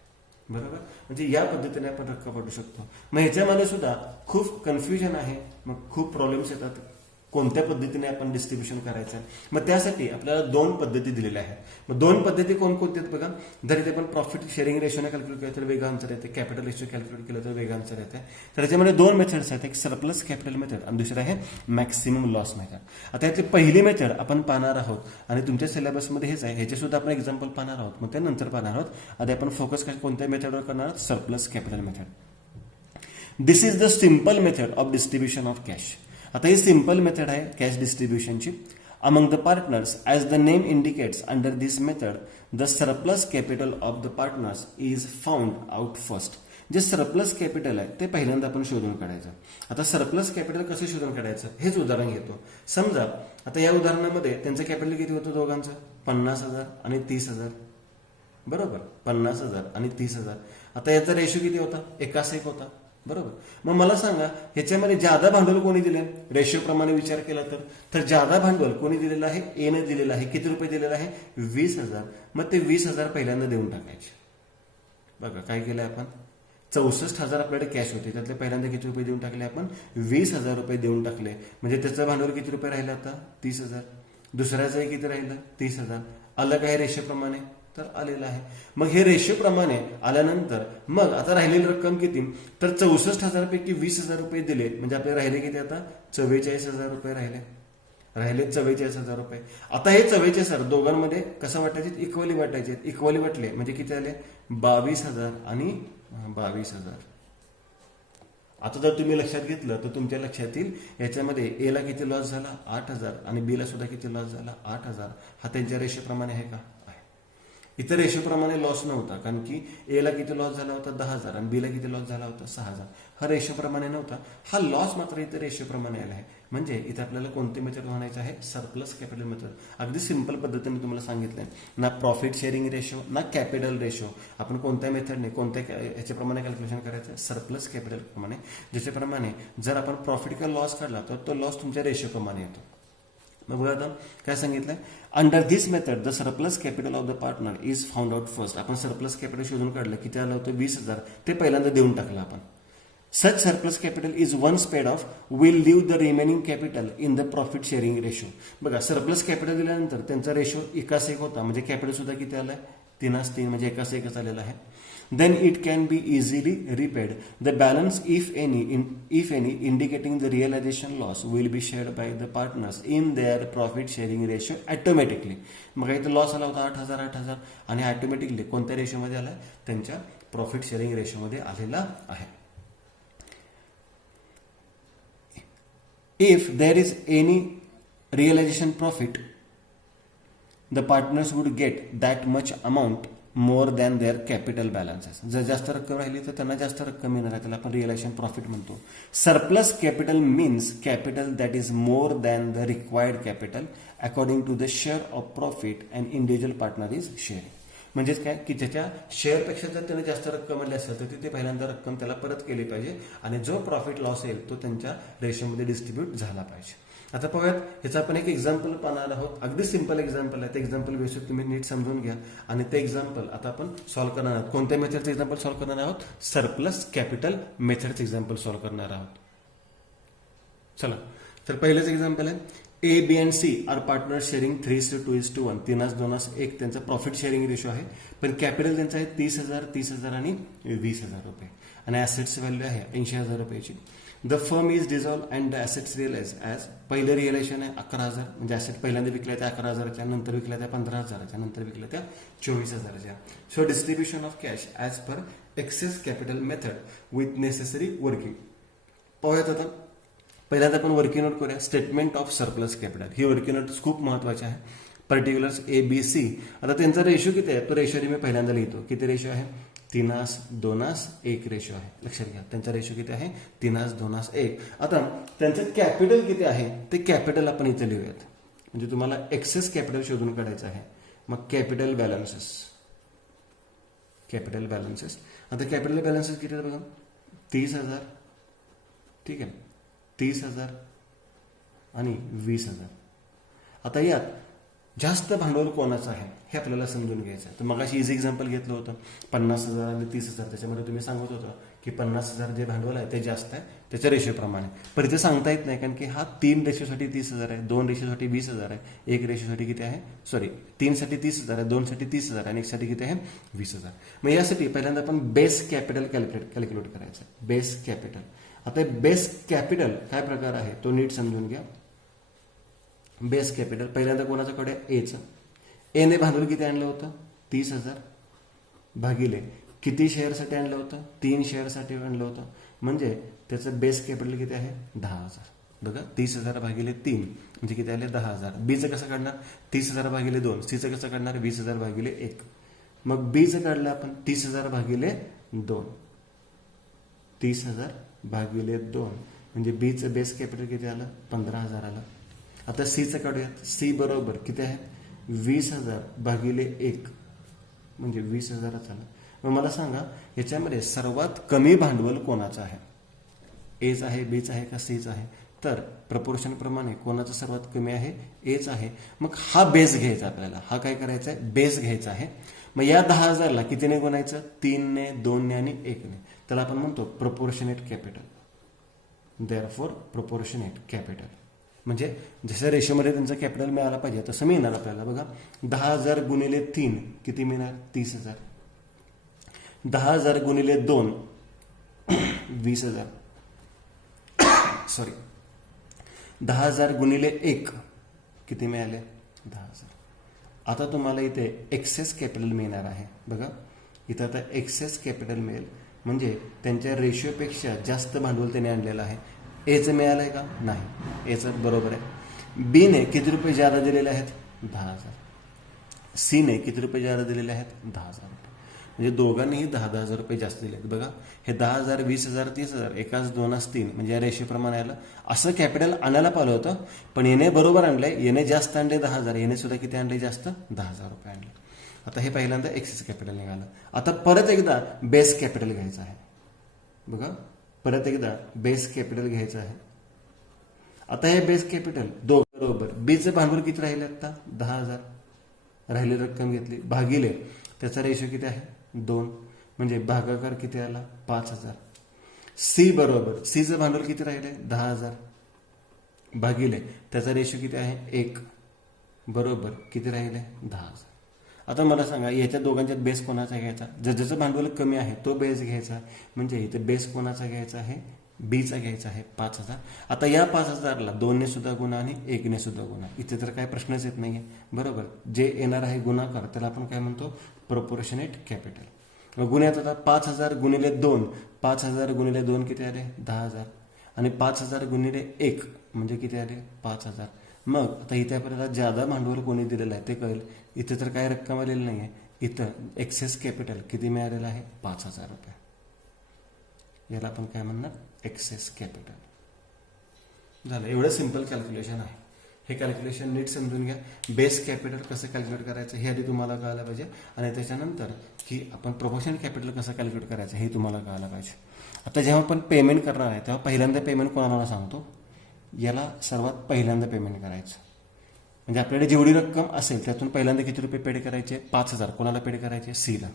बरोबर. म्हणजे या पद्धतीने आपण रक्कम वाटू शकतो. मग ह्याच्यामध्ये सुद्धा खूप कन्फ्युजन आहे, मग खूप प्रॉब्लेम्स येतात कोणत्या पद्धतीने आपण डिस्ट्रीब्युशन करायचं. मग त्यासाठी आपल्याला 2 पद्धती दिलेल्या आहेत. मग 2 पद्धती कोणकोणत्या आहेत बघा. जर इथे आपण प्रॉफिट शेअरिंग रेशोने कॅल्क्युलेट केलं तर वेगळं आन्सर येते, कॅपिटल रेशो कॅल्क्युलेट केलं तर वेगळं आन्सर येते. तर त्याच्यामध्ये 2 मेथड्स आहेत, एक सरप्लस कॅपिटल मेथड आणि दुसरं आहे मॅक्सिमम लॉस मेथड. आता यातली पहिली मेथड आपण पाहणार आहोत आणि तुमच्या सिलेबसमध्ये हेच आहे, ह्याचे सुद्धा आपण एक्झाम्पल पाहणार आहोत, मग त्यानंतर पाहणार आहोत. आधी आपण फोकस कोणत्या मेथडवर करणार आहोत, surplus capital method. This is the simple method of distribution of cash. आता ही सिंपल मेथड आहे कॅश डिस्ट्रीब्युशनची. Among the partners, as the name indicates, under this method the surplus capital of the partners is found out first. जे surplus capital आहे ते पहिल्यांदा आपण शोधून काढायचं. आता सरप्लस कॅपिटल कसं शोधून काढायचं हेच उदाहरण घेतो. समजा आता या उदाहरणामध्ये त्यांचं कॅपिटल किती होतं दोघांचं 50,000 आणि 30,000, बरोबर, 50,000 आणि 30,000. आता याचा रेशो किती होता 1:1 होता, बरोबर. मग मला सांगा ह्याच्यामध्ये जादा भांडवल कोणी दिले, रेशो प्रमाणे विचार केला तर जादा भांडवल कोणी दिलेलं आहे, ए ने दिलेलं आहे. किती रुपये दिलेलं आहे 20,000. मग ते 20,000 पहिल्यांदा देऊन टाकायचे. बघा काय केलंय आपण, 64,000 आपल्याकडे कॅश होते, त्यातले पहिल्यांदा किती रुपये देऊन टाकले आपण 20,000 रुपये देऊन टाकले. म्हणजे त्याचं भांडवल किती रुपये राहिलं आता 30,000. दुसऱ्याचंही किती राहिलं 30,000. अलग आहे रेशो प्रमाणे तर आलेलं आहे. मग हे रेशो प्रमाणे आल्यानंतर मग आता राहिलेली रक्कम किती, तर 64,000 पैकी 20,000 रुपये दिले, म्हणजे आपले राहिले किती आता 44,000 रुपये राहिले 44,000 रुपये. आता हे 44,000 दोघांमध्ये कसं वाटायचे, इक्वली वाटायचे. इक्वली वाटले म्हणजे किती आले 22,000 आणि 22,000. आता जर तुम्ही लक्षात घेतलं तर तुमच्या लक्षात येईल याच्यामध्ये ए ला किती लॉस झाला 8,000 आणि बी ला सुद्धा किती लॉस झाला 8,000. हा त्यांच्या रेशो प्रमाणे आहे का, इतर रेशो प्रमाणे लॉस नव्हता, कारण की ए ला किती लॉस झाला होता 10,000 आणि बी ला किती लॉस झाला होता 6,000. हा रेशो प्रमाणे नव्हता, हा लॉस मात्र इथे रेशो प्रमाणे आला आहे. म्हणजे इथे आपल्याला कोणते मेथड म्हणायचं आहे, सरप्लस कॅपिटल मेथड. अगदी सिंपल पद्धतीने तुम्हाला सांगितलंय, ना प्रॉफिट शेअरिंग रेशो ना कॅपिटल रेशो. आपण कोणत्या मेथडने कोणत्या याच्याप्रमाणे कॅल्क्युलेशन करायचं, सरप्लस कॅपिटल प्रमाणे. ज्याच्याप्रमाणे जर आपण प्रॉफिट किंवा लॉस काढला तर तो लॉस तुमच्या रेशो प्रमाणे येतो. मग बघा आता काय सांगितलंय, under this method the surplus capital of the partner is found out first. आपण सरप्लस कॅपिटल शोधून काढलं, किती आलं होतं 20,000, ते पहिल्यांदा देऊन टाकलं आपण. Such surplus capital is once paid off will leave the remaining capital in the profit sharing ratio. बघा सरप्लस कॅपिटल दिल्यानंतर त्यांचा रेशो 1:1 होता, म्हणजे कॅपिटल सुद्धा किती आलाय 3:3, म्हणजे 1:1 आलेला आहे. Then it can be easily repaid. The balance, if any, indicating the realization loss will be shared by the partners in their profit sharing ratio automatically. मग इथं लॉस आला होता 8,000 आणि ऑटोमॅटिकली कोणत्या रेशोमध्ये आलाय, त्यांच्या प्रॉफिट शेअरिंग रेशोमध्ये आलेला आहे. If there is any realization profit, the partners would get that much amount more than their capital balances. जर जास्त रक्कम राहिली तर त्यांना जास्त रक्कम मिळणार आहे, त्याला आपण रिअलायझेशन प्रॉफिट म्हणतो. Surplus capital means capital that is more than the required capital according to the share of profit and individual partner is sharing. म्हणजेच काय की त्याच्या शेअरपेक्षा जर त्याने जास्त रक्कम आणली असेल तर तिथे पहिल्यांदा रक्कम त्याला परत केली पाहिजे आणि जो प्रॉफिट लॉस येईल तो त्यांच्या रेशोमध्ये डिस्ट्रीब्यूट झाला पाहिजे. आता बघूयात ह्याचं आपण एक एक्झाम्पल पाहणार आहोत. अगदी सिंपल एक्झाम्पल आहे, ते एक्झाम्पल व्यवस्थित तुम्ही नीट समजून घ्या आणि ते एक्झाम्पल आता आपण सॉल्व्ह करणार आहोत. कोणत्या मेथडचं एक्झाम्पल सॉल्व्ह करणार आहोत, सरप्लस कॅपिटल मेथडचं एक्झाम्पल सॉल्व्ह करणार आहोत. चला, तर पहिलंच एक्झाम्पल आहे A B and C are partner sharing 3:2:1 3:2:1 त्यांचा प्रॉफिट शेअरिंग रेशो आहे. पण कॅपिटल त्यांचं आहे 30,000 30,000 आणि 20,000 रुपये आणि ॲसेट्स व्हॅल्यू आहे 80,000 रुपयाची. The firm is dissolve and the assets realise as पहिलं रिअलायझेशन आहे 11,000 म्हणजे ॲसेट पहिल्यांदा विकल्या त्या 11,000च्या, नंतर विकल्या त्या 15,000च्या, नंतर विकल्या त्या 24,000च्या. So distribution of cash as per excess capital method with necessary working. पाहूयात आता. पहिल्यांदा आपण वर्किंग नोट करूया. Statement of surplus capital. ही वर्किंग नोट खूप महत्वाची आहे. Particulars A B C. आता त्यांचा रेशो किती आहे तो रेशो मी पहिल्यांदा लिहितो. किती रेशो आहे 3:2:1 रेशो आहे. लक्षात घ्या त्यांचा रेशो किती आहे 3:2:1. आता त्यांचं कॅपिटल किती आहे ते कॅपिटल आपण इथे लिहूयात. म्हणजे तुम्हाला एक्सेस कॅपिटल शोधून काढायचं आहे. मग कॅपिटल बॅलन्सेस. Capital balances. आता कॅपिटल बॅलन्सेस किती आहे बघा 30,000. ठीक आहे 30,000 आणि 20,000. आता यात जास्त भांडवल कोणाचं आहे हे आपल्याला समजून घ्यायचं आहे. तर मग अशी इझी एक्झाम्पल घेतलं होतं 50,000 आणि 30,000. त्याच्यामध्ये तुम्ही सांगत होता की 50,000 जे भांडवल आहे ते जास्त आहे त्याच्या रेशोप्रमाणे. पण इथे सांगता येत नाही कारण की हा 3 रेशोसाठी 30,000 आहे, 2 रेशोसाठी 20,000 आहे, 1 रेशोसाठी किती आहे 3 साठी 30,000 आहे, 2 साठी 30,000 आणि 1 साठी किती आहे 20,000. मग यासाठी पहिल्यांदा आपण बेस कॅपिटल कॅल्क्युलेट करायचं आहे. Base capital. आता बेस कॅपिटल काय प्रकार आहे तो नीट समजून घ्या. बेस कॅपिटल पहिल्यांदा कोणाच्याकडे एचं. एने भांडवल किती आणलं होतं 30,000 भागिले किती शेअरसाठी आणलं होतं 3 शेअरसाठी आणलं होतं. म्हणजे त्याचं बेस कॅपिटल किती आहे 10,000. बघा 30,000 भागिले 3 म्हणजे किती आले 10,000. बीचं कसं काढणार 30,000 भागिले 2. सीचं कसं काढणार 20,000 भागिले 1. मग बीचं काढलं आपण 30,000 भागिले 2. 30,000 भागिले 2 म्हणजे बीचं बेस कॅपिटल किती आलं 15,000 आलं. आता सीचं काढूयात. सी बरोबर किती आहे 20,000 भागिले 1 म्हणजे 20,000च आलं. मग मला सांगा याच्यामध्ये सर्वात कमी भांडवल कोणाचं आहे. एच आहे बीच आहे का सीच आहे. तर प्रपोर्शन प्रमाणे कोणाचं सर्वात कमी आहे एच आहे. मग हा बेस घ्यायचा आपल्याला. हा काय करायचा आहे बेस घ्यायचा आहे. मग या 10,000ला कितीने गुणायचं 3ने 2ने आणि 1ने. त्याला आपण म्हणतो proportionate capital. Therefore proportionate capital म्हणजे जसं रेशोमध्ये त्यांचं कॅपिटल मिळालं पाहिजे तसं मिळणार आपल्याला. बघा 10,000 गुणिले 3 किती मिळणार 30,000. 10,000 गुणिले 2 20,000. 10,000 गुणिले 1 किती मिळाले 10,000. आता तुम्हाला इथे एक्सेस कॅपिटल मिळणार आहे. बघा इथं आता एक्सेस कॅपिटल मिळेल म्हणजे त्यांच्या रेशोपेक्षा जास्त भांडवल त्याने आणलेलं आहे. एचं मिळालं आहे का नाही. एचं बरोबर आहे. बीने किती रुपये जादा दिलेले आहेत 10,000. सीने किती रुपये जादा दिलेले आहेत 10,000 रुपये. म्हणजे दोघांनीही 10,000 रुपये जास्त दिले आहेत. बघा हे 10,000 20,000 30,000 एकाच 2:3 म्हणजे या रेशोप्रमाणे आलं. असं कॅपिटल आणायला पाहिलं होतं पण येणे बरोबर आणलंय. येणे जास्त आणले 10,000. येणे सुद्धा किती आणले जास्त 10,000 रुपये आणले. आता हे पहिल्यांदा एक्सेस कॅपिटल निघालं. आता परत एकदा बेस कॅपिटल घ्यायचं आहे. बघा परत एकदा बेस कॅपिटल घ्यायचं आहे. आता हे बेस कॅपिटल बरोबर बीचं भांडवल किती राहिले आता 10,000 राहिली रक्कम घेतली भागिले त्याचा रेशो किती आहे 2 म्हणजे भागाकार किती आला 5,000. सी बरोबर सीचं भांडवल किती राहिले 10,000 भागिले त्याचा रेशो किती आहे 1 बरोबर किती राहिले 10,000. आता मला सांगा याच्या दोघांच्यात बेस कोणाचा घ्यायचा. ज्याचं भांडवल कमी आहे तो बेस घ्यायचा. म्हणजे इथे बेस कोणाचा घ्यायचा आहे बीचा घ्यायचा आहे 5,000. आता या 5,000ला 2ने सुद्धा गुणा आणि 1ने सुद्धा गुणा. इथे तर काय प्रश्नच येत नाहीये बरोबर. जे येणार आहे गुणाकार त्याला आपण काय म्हणतो प्रपोर्शनेट कॅपिटल. मग गुण्यात आता 5,000 गुणिले 2 5,000 गुणिले 2 किती आले 10,000 आणि 5,000 गुणिले 1 म्हणजे किती आले 5,000. मग आता इथे आपल्याला जादा भांडवल कोणी दिलेलं आहे ते कळेल. इथे तर काय रक्कम आलेली नाहीये. इथं एक्सेस कॅपिटल किती मिळालेलं आहे 5,000 रुपये. याला आपण काय म्हणणार एक्सेस कॅपिटल. झालं. एवढं सिंपल कॅल्क्युलेशन आहे. हे कॅल्क्युलेशन नीट समजून घ्या. बेस कॅपिटल कसं कॅल्क्युलेट करायचं हे आधी तुम्हाला कळायला पाहिजे आणि त्याच्यानंतर की आपण प्रोपोर्शनल कॅपिटल कसं कॅल्क्युलेट करायचं हे तुम्हाला कळायला पाहिजे. आता जेव्हा आपण पेमेंट करणार आहे तेव्हा पहिल्यांदा पेमेंट कोणाला सांगतो याला सर्वात पहिल्यांदा पेमेंट करायचं. म्हणजे आपल्याकडे जेवढी रक्कम असेल त्यातून पहिल्यांदा किती रुपये पेड करायचे 5,000 कोणाला पेड करायचे सीला.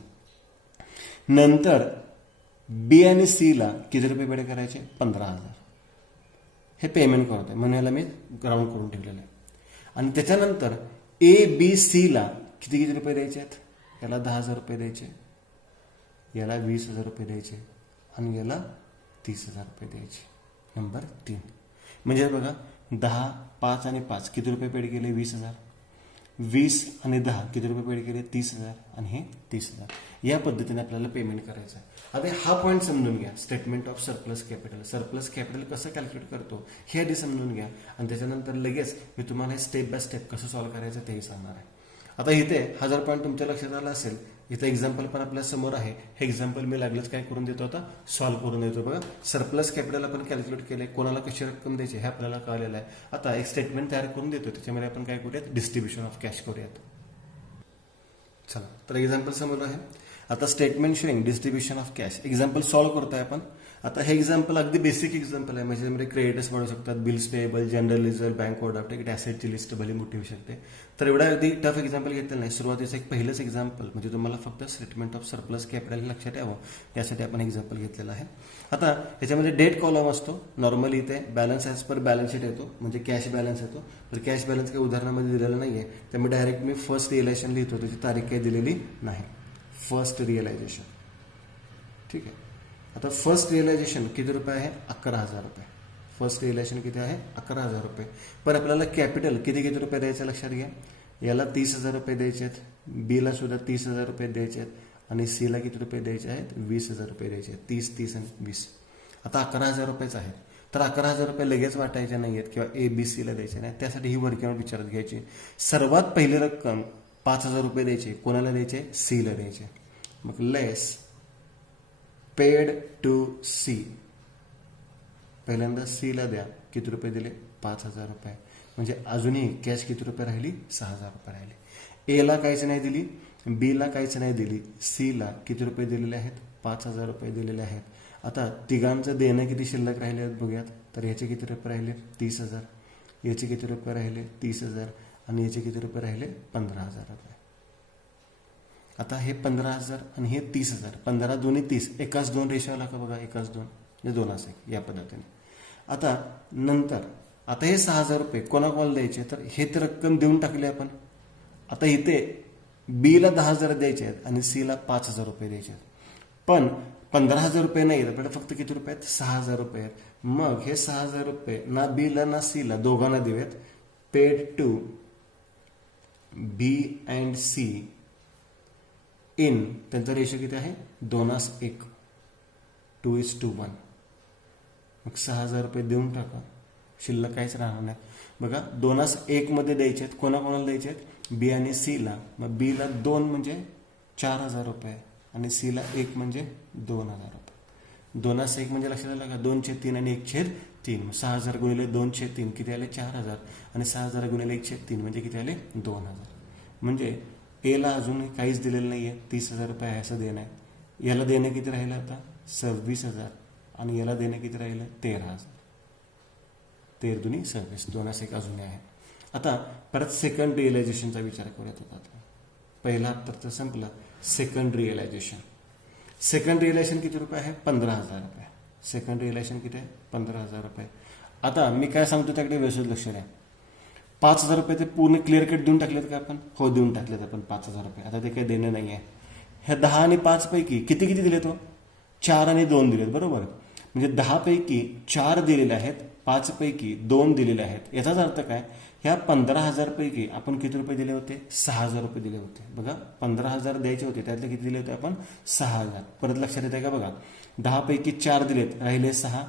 नंतर बी आणि सीला किती रुपये पेड करायचे 15,000. हे पेमेंट करतोय म्हणून याला मी ग्राउंड करून ठेवलेलं आहे. आणि त्याच्यानंतर ABC ला किती किती रुपये द्यायचे आहेत? याला 10,000 रुपये द्यायचे, याला 20,000 रुपये द्यायचे आणि याला 30,000 रुपये द्यायचे. नंबर 3 म्हणजे बघा 10, 5 आणि 5 किती रुपये पेड केले? 20,000. 20 आणि 10 किती रुपये पेड केले? 30,000 आणि हे 30,000. या पद्धतीने आपल्याला पेमेंट करायचं आहे. आता हा पॉईंट समजून घ्या, statement of surplus capital. Surplus capital कसं कॅल्क्युलेट करतो हे आधी समजून घ्या आणि त्याच्यानंतर लगेच मी तुम्हाला हे स्टेप बाय स्टेप कसं सॉल्व्ह करायचं तेही सांगणार आहे. आता इथे हा जर पॉईंट तुमच्या लक्षात आला असेल, इथे एक्झाम्पल पण आपल्या समोर आहे. हे एक्झाम्पल मी लागलंच काय करून देतो, आता सॉल्व्ह करून देतो. बघा सरप्लस कॅपिटल आपण कॅल्क्युलेट केलंय, कोणाला कशी रक्कम द्यायची हे आपल्याला कळलेलं आहे. आता एक स्टेटमेंट तयार करून देतो, त्याच्यामध्ये आपण काय करूयात? डिस्ट्रीब्युशन ऑफ कॅश करूयात. चला तर एक्झाम्पल समोर आहे. आता statement showing distribution of cash example solve करतोय आपण. आता हे एक्झाम्पल अगदी बेसिक एक्झाम्पल आहे, म्हणजे क्रेडिटर्स बनवू शकतात, bills payable, general reserve, bank overdraft, ॲसेटची लिस्ट भली मोठी होऊ शकते. तर एवढा अगदी टफ एक्झाम्पल घेतलेलं नाही. सुरुवातीचं एक पहिलंच एक्झाम्पल म्हणजे तुम्हाला फक्त स्टेटमेंट ऑफ सरप्लस कॅपिटल लक्षात यावं यासाठी आपण एक्झाम्पल घेतलेलं आहे. आता याच्यामध्ये डेट कॉलम असतो. नॉर्मली इथे balance as per balance sheet येतो, म्हणजे कॅश बॅलन्स येतो. तर कॅश बॅलन्स काही उदाहरणामध्ये दिलेलं नाही आहे, त्यामुळे डायरेक्ट मी फर्स्ट रिअलायझेशन लिहितो, त्याची तारीख काही दिलेली नाही. फर्स्ट रिअलायझेशन, ठीक आहे. आता फर्स्ट रिअलायझेशन किती रुपये आहे? 11,000 रुपये. फर्स्ट रिअलायझेशन किती आहे? 11,000 रुपये. पण आपल्याला कॅपिटल किती किती रुपये द्यायचं लक्षात घ्या. याला 30,000 रुपये द्यायचे आहेत, बीला सुद्धा 30,000 रुपये द्यायचे आहेत आणि सीला किती रुपये द्यायचे आहेत? 20,000 रुपये द्यायचे आहेत. 30, 30 आणि 20. आता 11,000 रुपयेच आहेत. तर 11,000 रुपये लगेच वाटायचे नाही आहेत किंवा ABCला द्यायचे नाही. त्यासाठी ही वर्किंग नोट विचारात घ्यायची. सर्वात पहिली रक्कम 5,000 रुपये द्यायचे. कोणाला द्यायचे? सीला द्यायचे. मग लेस पेड टू सी, पहिल्यांदा सीला द्या. किती रुपये दिले? 5,000 रुपये. म्हणजे अजूनही कॅश किती रुपये राहिली? 6,000 रुपये राहिले. एला काहीच नाही दिली, बीला काहीच नाही दिली, सीला किती रुपये दिलेले आहेत? 5,000 रुपये दिलेले आहेत. आता तिघांचं देणं किती शिल्लक राहिले आहेत बघूयात. तर याचे किती रुपये राहिले? 30,000. याचे किती रुपये राहिले? 30,000. आणि याचे किती रुपये राहिले? 15,000 रुपये. आता हे 15,000 आणि हे 30,000, 15 दोन्ही 30, एकाच 2 रेशो आला का बघा, एकाच 2 म्हणजे 2 या पद्धतीने. आता नंतर आता हे 6,000 रुपये कोणाकोणाला द्यायचे? तर हे तर रक्कम देऊन टाकली आपण. आता इथे बीला 10,000 द्यायचे आहेत आणि सीला 5,000 रुपये द्यायचे आहेत. पण 15,000 रुपये नाही आहेत, आपल्याला फक्त किती रुपये आहेत? 6,000 रुपये आहेत. मग हे 6,000 रुपये ना बीला ना सीला दोघांना देऊयात. Paid to B and C in, त्यांचा रेशो किती आहे? 2:1, 2:1. मग 6,000 रुपये देऊन टाका, शिल्लक काहीच राहणार नाही. बघा 2:1 मध्ये द्यायचे आहेत. कोणाकोणाला द्यायचे आहेत? बी आणि सीला. मग बीला 2 म्हणजे 4,000 रुपये आणि सीला 1 म्हणजे 2,000 रुपये. 2:1 म्हणजे लक्षात आलं का? 2/3 आणि 1/3. 6,000 गुणिले 2/3 किती आले? 4,000. आणि 6,000 गुणिले 1/3 म्हणजे किती आले? 2,000. म्हणजे एला अजून काहीच दिलेलं नाही आहे, 30,000 रुपये आहे असं देणं आहे. याला देणं किती राहिलं आता? 26,000. आणि याला देणं किती राहिलं? 13,000. 13 दुनी 26, 2:1 अजून आहे. आता परत सेकंड रिअलायझेशनचा विचार करूयात. आता पहिला हप्ता तर संपला. Second realisation. सेकंड रिअलायझेशन किती रुपये आहे? 15,000 रुपये. सेकंड रिअलायझेशन किती आहे? 15,000 रुपये. आता मी काय सांगतो त्याकडे व्यवस्थित लक्ष द्या. 5,000 रुपये ते पूर्ण क्लिअर कट देऊन टाकलेत का आपण? हो देऊन टाकलेत आपण 5,000 रुपये. आता ते काही देणं नाही आहे. ह्या 10 आणि 5 पैकी किती किती दिले? तो 4 आणि 2 दिलेत, बरोबर. म्हणजे 10 पैकी 4 दिलेले आहेत, 5 पैकी 2 दिलेले आहेत. याचाच अर्थ काय? ह्या 15,000 पैकी आपण किती रुपये दिले होते? 6,000 रुपये दिले होते. बघा 15,000 द्यायचे होते, त्यातले किती दिले होते आपण? 6,000. परत लक्षात येते का? बघा 10 पैकी 4 दिलेत, राहिले 6.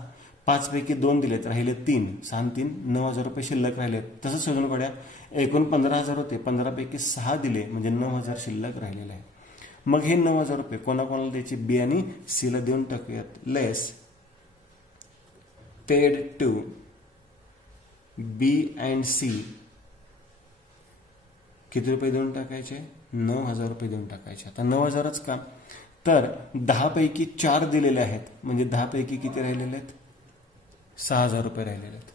5 पैकी 2 दिलेत, राहिले 3. 6 आणि 3 9,000 रुपये शिल्लक राहिलेत. तसंच शोधून काढ्या. एकूण 15,000 होते, 15 पैकी 6 दिले म्हणजे 9,000 शिल्लक राहिलेले आहे. मग हे 9,000 रुपये कोणाकोणाला द्यायचे? बी आणि सीला देऊन टाकूयात. Less paid to B and C किती रुपये देऊन टाकायचे? 9,000 रुपये देऊन टाकायचे. आता 9,000च का? तर 10 पैकी 4 दिलेले आहेत, म्हणजे 10 पैकी किती राहिलेले आहेत? 6,000 रुपये राहिलेले आहेत.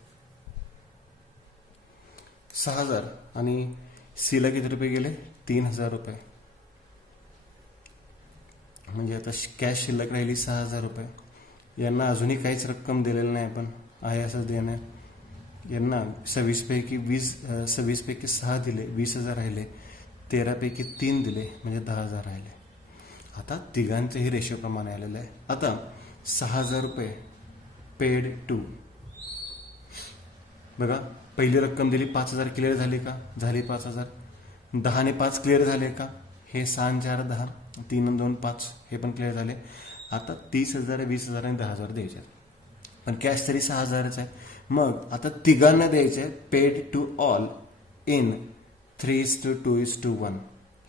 6,000 आणि सीला किती रुपये गेले? 3,000 रुपये. म्हणजे आता कॅश शिल्लक राहिली 6,000 रुपये. यांना अजूनही काहीच रक्कम दिलेली नाही, आपण आहे असं देणं. यांना 26 पैकी 6 दिले, 20,000 राहिले. 13 पैकी 3 दिले म्हणजे 10,000 राहिले. आता तिघांचंही रेशो प्रमाणे आलेलं आहे. आता 6,000 रुपये पेड टू. बघा, पहिली रक्कम दिली 5,000 क्लिअर झाली का? झाली 5,000. 10 ने 5 क्लिअर झाले का? हे 6 आणि 4 10, 3 आणि 2 5, हे पण क्लिअर झाले. आता 30,000, 20,000 आणि 10,000 द्यायचे, पण कॅश तरी 6,000च आहे. मग आता तिघांना द्यायचे पेड टू ऑल इन 3:2:1.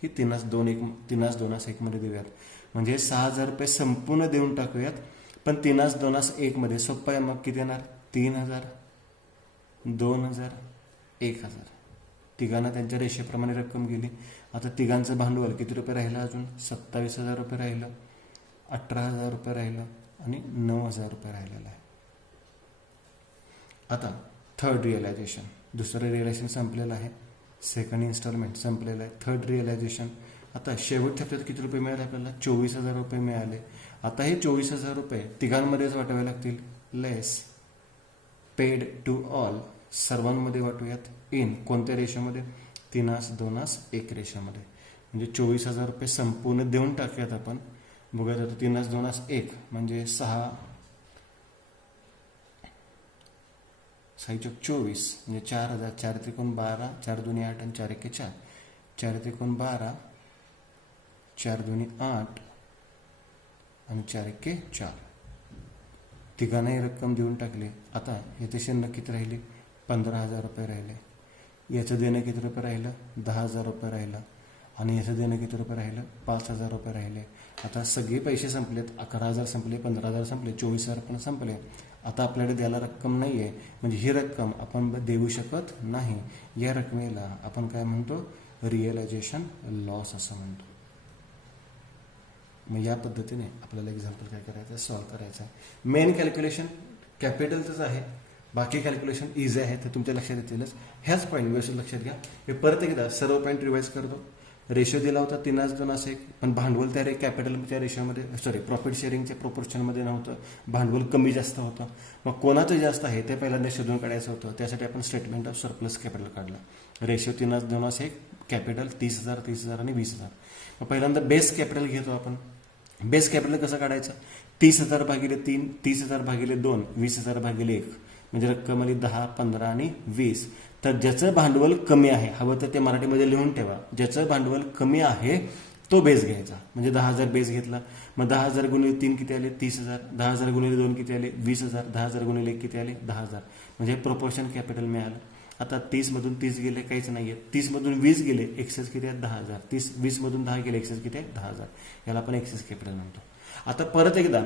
ही 3:2:1 मध्ये देऊयात. म्हणजे 6,000 रुपये संपूर्ण देऊन टाकूयात, पण 3:2:1 मध्ये. सोपं आहे. मग किती येणार? 3,000, 2,000, 1,000. तिघांना त्यांच्या रेषेप्रमाणे रक्कम गेली. आता तिघांचं भांडवल किती रुपये राहिलं? अजून 27,000 रुपये राहिलं, 18,000 रुपये राहिलं आणि 9,000 रुपये राहिलेलं आहे. आता थर्ड रिअलायझेशन. दुसरं रिअलायझेशन संपलेलं आहे. सेकंड इन्स्टॉलमेंट संपलेलं आहे. Third realisation. आता शेवटच्या हप्त्यात किती रुपये मिळाले आपल्याला? 24,000 रुपये मिळाले. आता हे 24,000 रुपये तिघांमध्येच वाटावे लागतील. लेस पेड टू ऑल सर्वांमध्ये वाटूयात. इन कोणत्या रेशोमध्ये? 3:2:1 रेशोमध्ये. म्हणजे 24,000 रुपये संपूर्ण देऊन टाकूयात आपण. बघूयात आता 3:2:1 म्हणजे 6 24 म्हणजे 4,000. 4 त्रिकोण 12, 4 2 8 आणि 4 1 4. 4 त्रिकोण 12, 4 2 8 आणि 4 1 4. तिघांनाही रक्कम देऊन टाकली. आता याचे शिल्लक किती राहिली? 15,000 रुपये राहिले. याचं देणं किती रुपये राहिलं? 10,000 रुपये राहिलं. आणि याचं देणं किती रुपये राहिलं? 5,000 रुपये राहिले. आता सगळे पैसे संपलेत. 11,000 संपले, 15,000 संपले, 24,000 पण संपले. आता आपल्याकडे द्यायला रक्कम नाही आहे. म्हणजे ही रक्कम आपण देऊ शकत नाही. या रकमेला आपण काय म्हणतो? रिअलायझेशन लॉस असं म्हणतो. मग या पद्धतीने आपल्याला एक्झाम्पल काय करायचं? सॉल्व्ह करायचं आहे. मेन कॅल्क्युलेशन कॅपिटलचंच आहे. बाकी कॅल्क्युलेशन इझी आहे, ते तुमच्या लक्षात येतीलच. ह्याच पॉईंट व्यवस्थित लक्षात घ्या. हे परत एकदा सर्व पॉईंट रिवाईज करतो. रेशो दिला होता 3:2:1, पण भांडवल त्या कॅपिटलच्या रेशोमध्ये प्रॉफिट शेअरिंगच्या प्रोपोर्शनमध्ये नव्हतं. भांडवल कमी जास्त होतं. मग कोणाचं जास्त आहे ते पहिल्यांदा शोधून काढायचं होतं. त्यासाठी आपण स्टेटमेंट ऑफ सरप्लस कॅपिटल काढलं. रेशो 3:2:1, कॅपिटल 30,000, 30,000 आणि 20,000. मग पहिल्यांदा बेस कॅपिटल घेतो आपण. बेस कॅपिटल कसं काढायचं? 30,000 भागिले 3, 30,000 भागिले 2, 20,000 भागिले 1. म्हणजे रक्कम आली 10, 15 आणि 20. तर ज्याचं भांडवल कमी आहे, हवं तर ते मराठीमध्ये लिहून ठेवा. ज्याचं भांडवल कमी आहे तो बेस घ्यायचा. म्हणजे 10,000 बेस घेतला. मग 10,000 गुणिले 3 किती आले? 30,000. 10,000 गुणिले 2 किती आले? 20,000. 10,000 गुणिले 1 किती आले? 10,000. म्हणजे प्रोपोर्शन कॅपिटल मिळालं. आता 30 मधून 30 गेले, काहीच नाहीये. 30 मधून 20 गेले, एक्सेस किती आहे? 10,000. 20 मधून 10 गेले, एक्सेस किती आहे? 10,000. याला आपण एक्सेस कॅपिटल म्हणतो. आता परत एकदा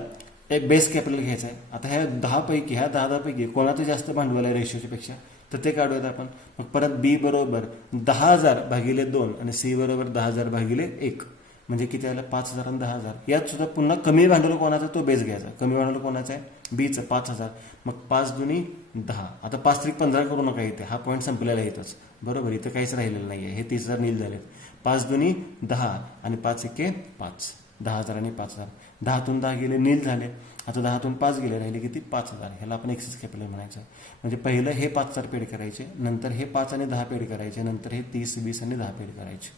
एक बेस कॅपिटल घ्यायचं आहे. आता ह्या 10 पैकी कोणाचं जास्त भांडवल आहे रेशोच्या पेक्षा? तर ते काढूयात आपण. मग परत बी बरोबर 10,000 भागिले 2 आणि सी बरोबर 10,000 भागिले 1. म्हणजे किती आलं? 5,000 आणि 10,000. यात सुद्धा पुन्हा कमी भांडवल कोणाचा? तो बेस घ्यायचा. कमी भांडवल कोणाचं आहे? बीचं, 5,000. मग 5 दुनी 10. आता 5 त्रिक 15 करू नका इथे. हा पॉईंट संपलेला आहे इथंच. बरोबर, इथं काहीच राहिलेलं नाही आहे. हे 30,000 नील झालेत. 5 दुनी 10 आणि 5 1 5. 10,000 आणि 5,000. 10तून 10 गेले, नील झाले. आता 10तून 5 गेले, राहिले किती? 5,000. ह्याला आपण एक्सेस कॅपिटल म्हणायचं. म्हणजे पहिलं हे 5,000 पेड करायचे, नंतर हे 5 आणि 10 पेड करायचे, नंतर हे 30, 20 आणि 10 पेड करायचे.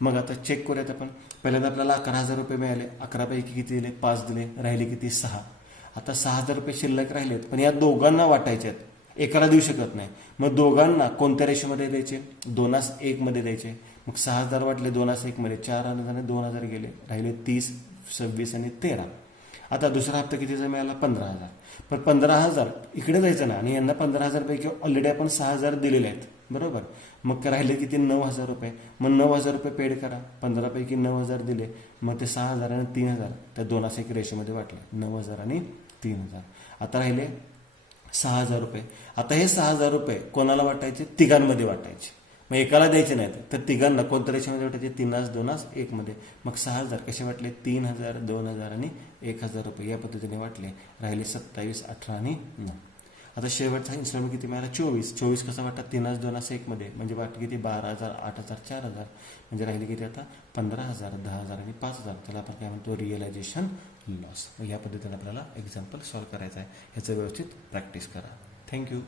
मग आता चेक करूयात आपण. पहिल्यांदा आपल्याला 11,000 रुपये मिळाले. 11 पैकी किती दिले? 5 दिले, राहिले किती? 6. आता 6,000 रुपये शिल्लक राहिलेत, पण या दोघांना वाटायचे आहेत. एकाला देऊ शकत नाही. मग दोघांना कोणत्या रेशोमध्ये द्यायचे? 2:1 मध्ये द्यायचे. मग 6,000 वाटले 2:1 मध्ये, 4,000 आणि 2,000 गेले, राहिले 30, 26 आणि 13. आता दुसरा हप्ता कितीचा मिळाला? 15,000. पण 15,000 इकडे जायचं ना, आणि यांना 15,000 पैकी ऑलरेडी आपण 6,000 दिलेले आहेत. बरोबर. मग राहिले किती? 9,000 रुपये. मग 9,000 रुपये पेड करा. 15 पैकी 9,000 दिले. मग ते 6,000 आणि 3,000 त्या 2:1 रेशोमध्ये वाटले. 9,000 आणि 3,000. आता राहिले 6,000 रुपये. आता हे 6,000 रुपये कोणाला वाटायचे? तिघांमध्ये वाटायचे. मग एकाला द्यायचे नाहीत, तर तिघांना कोणत्या रेशोमध्ये वाटायचे? 3:2:1 मध्ये. मग 6,000 कसे वाटले? 3,000, 2,000 आणि 1,000 रुपये या पद्धतीने वाटले. राहिले 27, 18 आणि 9. आता शेवटचा इन्स्टॉलमेंट किती मिळाला? 24. 24 कसा वाटतात? 3:2:1 मध्ये. म्हणजे वाटले किती? 12,000, 8,000, 4,000. म्हणजे राहिले किती आता? 15,000, 10,000 आणि 5,000. त्याला आपण काय म्हणतो? Realisation loss. या पद्धतीने आपल्याला एक्झाम्पल सॉल्व्ह करायचं आहे. ह्याचं व्यवस्थित प्रॅक्टिस करा. थँक्यू.